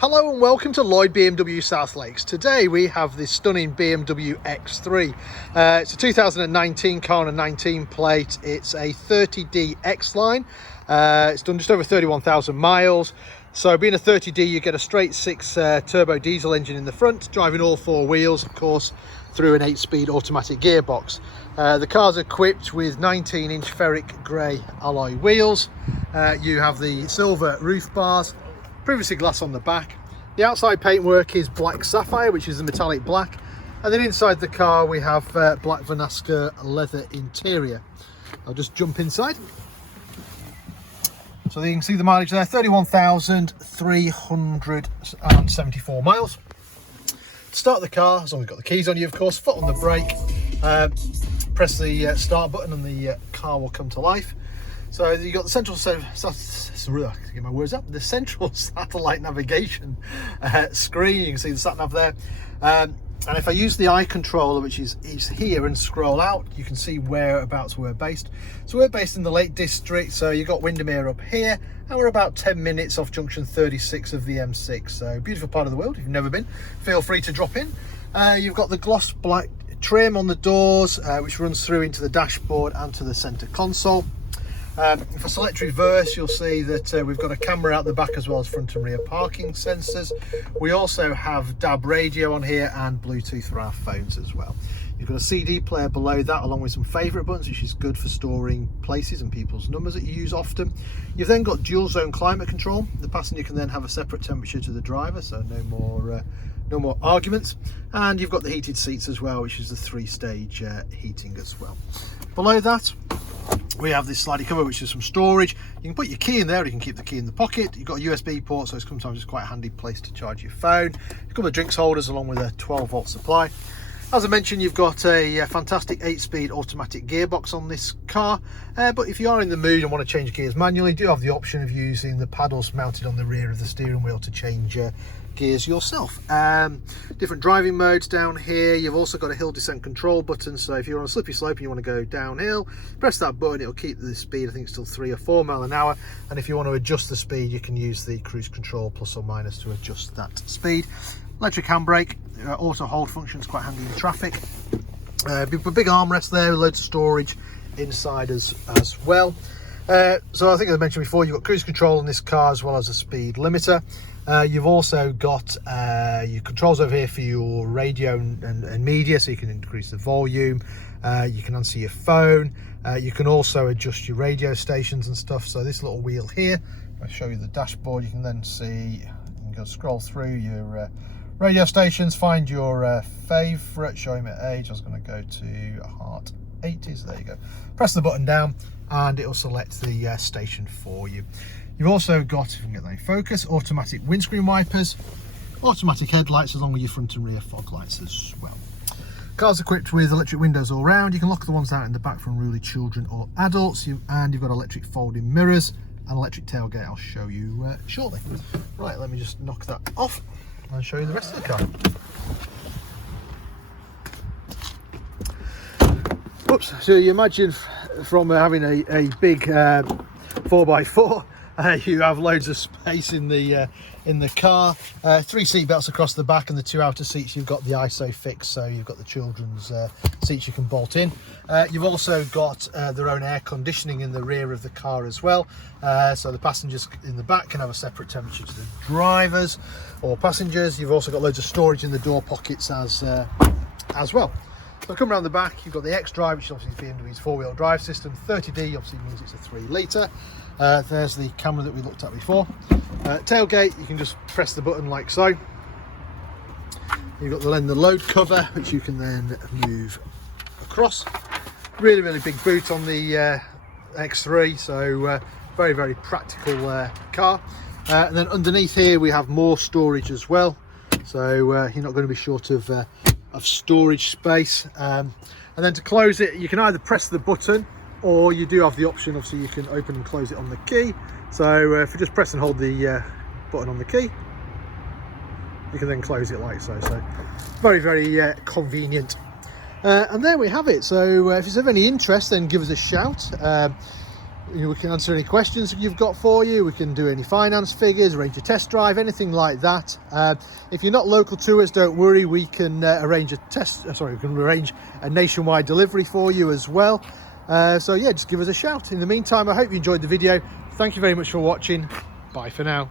Hello and welcome to Lloyd BMW South Lakes. Today we have this stunning BMW X3. It's a 2019 car on a 19 plate. It's a 30D xLine. It's done just over 31,000 miles. So being a 30D, you get a straight 6 turbo diesel engine in the front, driving all 4 wheels, of course, through an 8-speed automatic gearbox. The car's equipped with 19-inch ferric grey alloy wheels. You have the silver roof bars, privacy glass on the back. The outside paintwork is Black Sapphire, which is the metallic black, and then inside the car we have Black Vernasca Leather interior. I'll just jump inside. So you can see the mileage there, 31,374 miles. To start the car, as long as you've got the keys on you, of course, foot on the brake, press the start button and the car will come to life. So you've got the central, get my words up, the central satellite navigation screen. You can see the sat nav there. And if I use the eye controller, which is here, and scroll out, you can see whereabouts we're based. So we're based in the Lake District, so you've got Windermere up here, and we're about 10 minutes off junction 36 of the M6. So beautiful part of the world. If you've never been, feel free to drop in. You've got the gloss black trim on the doors, which runs through into the dashboard and to the center console. If I select reverse, you'll see that we've got a camera out the back as well as front and rear parking sensors. We also have DAB radio on here and Bluetooth for our phones as well. You've got a CD player below that, along with some favourite buttons, which is good for storing places and people's numbers that you use often. You've then got dual zone climate control. The passenger can then have a separate temperature to the driver, so no more arguments. And you've got the heated seats as well, which is the 3-stage heating as well. Below that, we have this slidey cover, which is some storage. You can put your key in there, or you can keep the key in the pocket. You've got a USB port, so sometimes it's quite a handy place to charge your phone. A couple of drinks holders along with a 12-volt supply. As I mentioned, you've got a fantastic 8-speed automatic gearbox on this car, but if you are in the mood and want to change gears manually, you do have the option of using the paddles mounted on the rear of the steering wheel to change gears yourself. Different driving modes down here. You've also got a hill descent control button, so if you're on a slippy slope and you want to go downhill, press that button. It'll keep the speed, I think it's still 3 or 4 miles an hour, and if you want to adjust the speed, you can use the cruise control plus or minus to adjust that speed. Electric handbrake, auto hold functions, quite handy in traffic. Big armrest there, loads of storage inside as well. So I think I mentioned before, you've got cruise control in this car as well as a speed limiter. You've also got your controls over here for your radio and media, so you can increase the volume. You can answer your phone. You can also adjust your radio stations and stuff. So this little wheel here, I'll show you the dashboard. You can then see, you can go scroll through your radio stations, find your favourite, showing me age. I was going to go to Heart 80s. There you go. Press the button down and it will select the station for you. You've also got, if you can get that in focus, automatic windscreen wipers, automatic headlights along with your front and rear fog lights as well. Car's equipped with electric windows all round. You can lock the ones out in the back for unruly children or adults, and you've got electric folding mirrors and electric tailgate. I'll show you shortly. Right, let me just knock that off and show you the rest of the car. Oops, so you imagine from having a big 4x4, you have loads of space in the car. 3 seat belts across the back, and the 2 outer seats you've got the ISOFIX, so you've got the children's seats you can bolt in. You've also got their own air conditioning in the rear of the car as well, so the passengers in the back can have a separate temperature to the drivers or passengers. You've also got loads of storage in the door pockets as well. So come around the back, you've got the xDrive, which is obviously BMW's 4-wheel drive system. 30D obviously means it's a 3-litre. There's the camera that we looked at before. Tailgate, you can just press the button like so. You've got the load cover, which you can then move across. Really big boot on the X3, so very practical car. And then underneath here we have more storage as well, so you're not going to be short of storage space. And then to close it, you can either press the button, or you do have the option, obviously you can open and close it on the key. So if you just press and hold the button on the key, you can then close it like so. So very convenient. And there we have it. So if it's of any interest, then give us a shout. We can answer any questions you've got for you. We can do any finance figures, arrange a test drive, anything like that. If you're not local to us, don't worry. We can arrange a nationwide delivery for you as well. So yeah, just give us a shout. In the meantime, I hope you enjoyed the video. Thank you very much for watching. Bye for now.